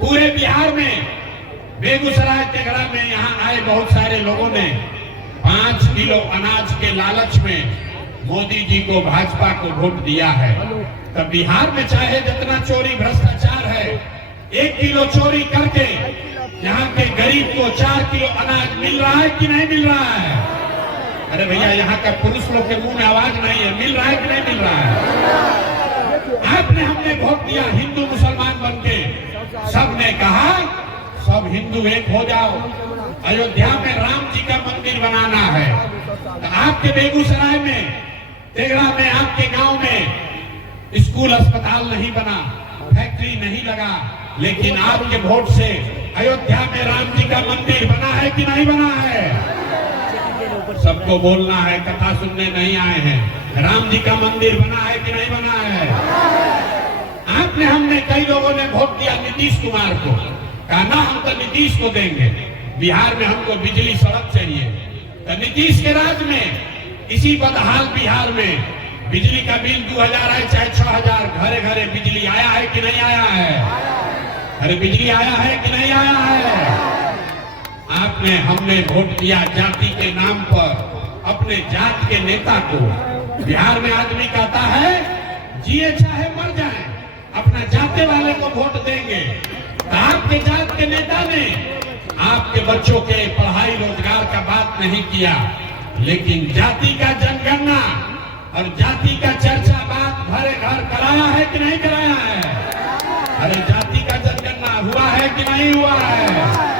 पूरे बिहार में बेगूसराय तेघड़ा में यहाँ आए बहुत सारे लोगों ने 5 किलो अनाज के लालच में मोदी जी को, भाजपा को वोट दिया है। तब बिहार में चाहे जितना चोरी भ्रष्टाचार है, 1 किलो चोरी करके यहाँ के गरीब को 4 किलो अनाज मिल रहा है कि नहीं मिल रहा है? अरे भैया, यहाँ का पुरुष लोग के मुंह में आवाज नहीं है, मिल रहा है कि नहीं मिल रहा है? आपने हमने वोट दिया हिंदू मुसलमान बनके, सबने कहा सब हिंदू एक हो जाओ, अयोध्या में राम जी का मंदिर बनाना है। तो आपके बेगूसराय में, तेघड़ा में, आपके गांव में स्कूल अस्पताल नहीं बना, फैक्ट्री नहीं लगा, लेकिन आपके वोट से अयोध्या में राम जी का मंदिर बना है कि नहीं बना है? सबको बोलना है, कथा सुनने नहीं आए हैं। राम जी का मंदिर बना है कि नहीं बना है? आपने हमने कई लोगों ने वोट दिया नीतीश कुमार को, कहा ना हम तो नीतीश को देंगे, बिहार में हमको बिजली सड़क चाहिए। तो नीतीश के राज में इसी बदहाल बिहार में बिजली का बिल 2000 है चाहे 6000, घरे घरे बिजली आया है कि नहीं आया है? अरे बिजली आया है कि नहीं आया है? आपने हमने वोट दिया जाति के नाम पर, अपने जात के नेता को। बिहार में आदमी कहता है जिए चाहे मर जाए, अपना जाते वाले को वोट देंगे। तो आपके जात के नेता ने आपके बच्चों के पढ़ाई रोजगार का बात नहीं किया, लेकिन जाति का जनगणना और जाति का चर्चा बात घरे घर कराया है कि नहीं कराया है? अरे जाति का जनगणना हुआ है कि नहीं हुआ है?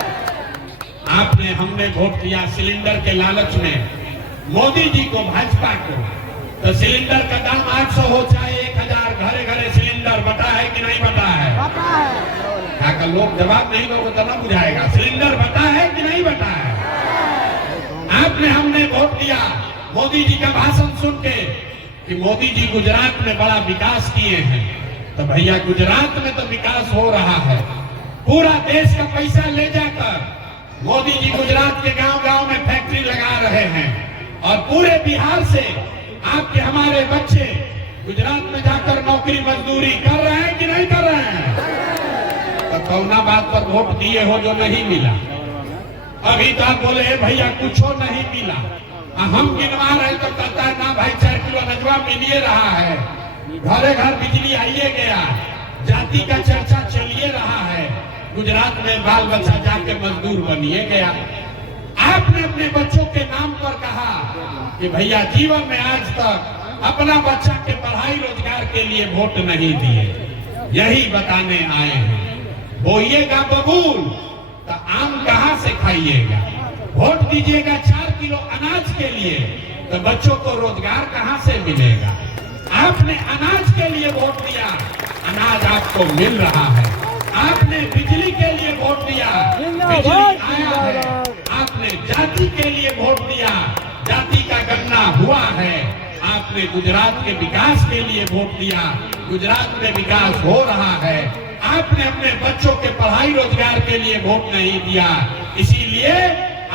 आपने हमने वोट दिया सिलेंडर के लालच में मोदी जी को, भाजपा को। तो सिलेंडर का दाम 800 हो चाहे 1000, घरे घरे सिलेंडर बटा है कि नहीं बटा है? यहाँ का लोग जवाब नहीं दोगे तो ना बुझाएगा। सिलेंडर बटा है कि नहीं बटा है? आपने हमने वोट दिया मोदी जी का भाषण सुन के कि मोदी जी गुजरात में बड़ा विकास किए हैं। तो भैया, गुजरात में तो विकास हो रहा है, पूरा देश का पैसा ले जाकर मोदी जी गुजरात के गांव गांव में फैक्ट्री लगा रहे हैं, और पूरे बिहार से आपके हमारे बच्चे गुजरात में जाकर नौकरी मजदूरी कर रहे हैं कि नहीं कर रहे हैं? तो कौना बात पर वोट दिए हो जो नहीं मिला? अभी तो आप बोले भैया कुछ नहीं मिला, हम गिनवा रहे तो कहता है ना भाई 4 किलो अनजवा मिलिए रहा है, घरे घर बिजली आइए गया, जाति का चर्चा चलिए रहा है, गुजरात में बाल बच्चा जाके मजदूर बनिए गया। आपने अपने बच्चों के नाम पर कहा कि भैया जीवन में आज तक अपना बच्चा के पढ़ाई रोजगार के लिए वोट नहीं दिए, यही बताने आए हैं। बोइएगा बबूल तो आम कहाँ से खाइएगा? वोट दीजिएगा 4 किलो अनाज के लिए, तो बच्चों को रोजगार कहाँ से मिलेगा? आपने अनाज के लिए वोट दिया, अनाज आपको मिल रहा है। आपने बिजली के लिए वोट दिया, बिजली आया है। आपने जाति के लिए वोट दिया, जाति का गणना हुआ है। आपने गुजरात के विकास के लिए वोट दिया, गुजरात में विकास हो रहा है। आपने अपने बच्चों के पढ़ाई रोजगार के लिए वोट नहीं दिया, इसीलिए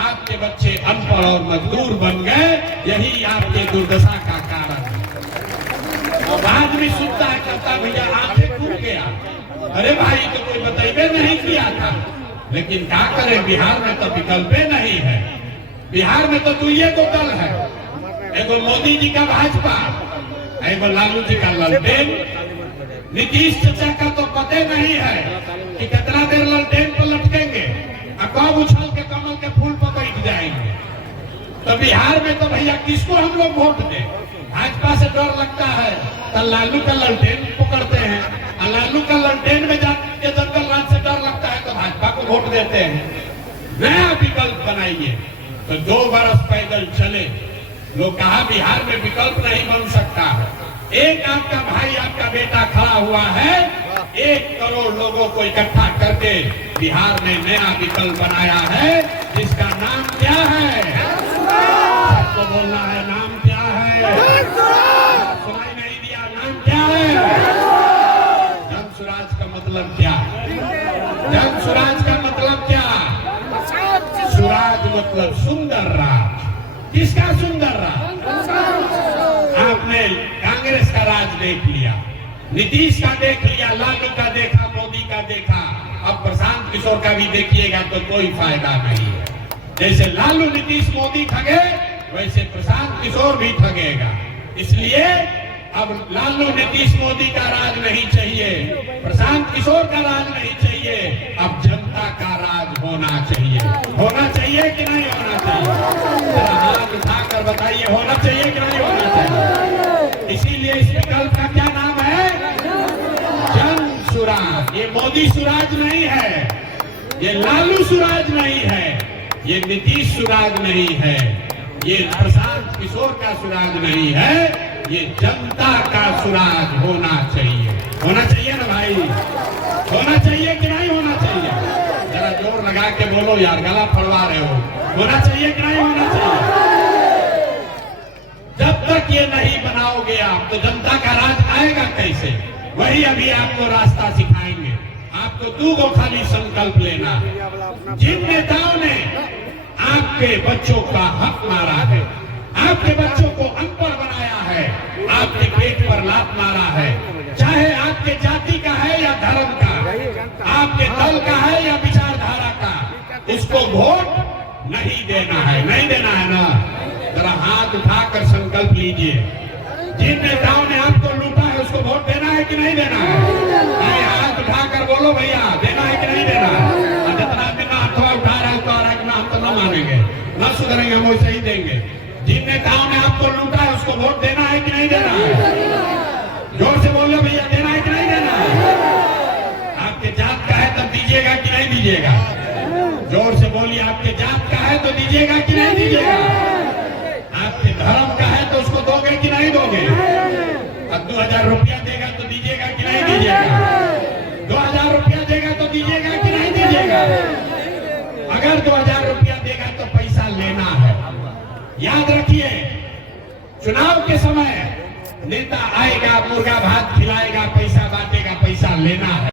आपके बच्चे अनपढ़ और मजदूर बन गए। यही आपके दुर्दशा का कारण है। आदमी सुनता है, कहता भैया आंखें टूट गया, अरे भाई तो कोई बताइए नहीं किया था, लेकिन क्या करें, बिहार में तो विकल्प नहीं है। बिहार में तो दुइये को दल है, एगो मोदी जी का भाजपा, एगो लालू जी का ललटेन। नीतीश चाचा का तो पता नहीं है कि कितना देर ललटेन पर लटकेंगे, कब उछल के कमल के फूल पर बैठ जाएंगे। तो बिहार में तो भैया किसको हम लोग वोट दें? भाजपा से डर लगता है तो लालू का ललटेन पकड़ते हैं, और लालू का ललटेन में जाके जंगल राज से डर लगता है तो भाजपा को वोट देते हैं। नया विकल्प बनाइए। तो 2 बरस पैदल चले, लोग कहा बिहार में विकल्प नहीं बन सकता है। एक आपका भाई, आपका बेटा खड़ा हुआ है, 1 करोड़ लोगों को इकट्ठा करके बिहार में नया विकल्प बनाया है, जिसका नाम क्या है? सबको बोलना है, नाम क्या है? सुनाई नहीं दिया, नाम क्या है? जन स्वराज का मतलब क्या? जन स्वराज का मतलब क्या? स्वराज मतलब सुंदर राज। किसका सुंदर राज? आपने कांग्रेस का राज देख लिया, नीतीश का देख लिया, लालू का देखा, मोदी का देखा, अब प्रशांत किशोर का भी देखिएगा तो कोई फायदा नहीं है। जैसे लालू नीतीश मोदी ठगे, वैसे प्रशांत किशोर भी ठगेगा। इसलिए अब लालू नीतीश मोदी का राज नहीं चाहिए, प्रशांत किशोर का राज नहीं चाहिए, अब जनता का राज होना चाहिए। होना चाहिए कि नहीं होना चाहिए? जरा हाथ उठाकर बताइए, होना चाहिए कि नहीं होना चाहिए? इसीलिए इस विकल्प का क्या नाम है? जन सुराज। ये मोदी सुराज नहीं है, ये लालू सुराज नहीं है, ये नीतीश सुराज नहीं है, ये प्रशांत किशोर का सुराज नहीं है, ये जनता का सुराज होना चाहिए। होना चाहिए ना भाई? होना चाहिए कि नहीं होना चाहिए? जरा जोर लगा के बोलो यार, गला फड़वा रहे हो। होना चाहिए कि नहीं होना चाहिए? जब तक ये नहीं बनाओगे आप, तो जनता का राज आएगा कैसे? वही अभी आपको रास्ता सिखाएंगे। आपको 2 को खाली संकल्प लेना है। जिन नेताओं ने आपके बच्चों का हक मारा है, आपके बच्चों को अनपढ़ बनाया है, आपके पेट पर लात मारा है, चाहे आपके जाति का है या धर्म का, आपके दल का है या विचारधारा का, उसको वोट नहीं देना है। नहीं देना है ना? जरा हाथ उठाकर संकल्प लीजिए। जिन नेताओं ने आपको लूटा है, उसको वोट देना है कि नहीं देना है? नहीं, हाथ उठाकर बोलो भैया, देना है कि नहीं देना है? जितना बिना अथवा उठा रहा है तो हम तो न मानेंगे, न सुधरेंगे, हम वैसे ही देंगे। जिन नेताओं ने आपको लूटा है, उसको वोट देना है कि नहीं देना है? जोर से बोलो भैया, देना है कि नहीं देना है? आपके जात का है तब दीजिएगा कि नहीं दीजिएगा? जोर से बोलिए, आपके जात का है तो दीजिएगा कि नहीं दीजिएगा? आपके धर्म का है तो उसको दोगे कि नहीं दोगे? अब 2000 रुपया देगा तो दीजिएगा कि नहीं दीजिएगा? 2000 रुपया देगा तो दीजिएगा कि नहीं दीजिएगा? अगर 2000 रुपया देगा तो पैसा लेना है। याद रखिए, चुनाव के समय नेता आएगा, मुर्गा भात खिलाएगा, पैसा बांटेगा, पैसा लेना है।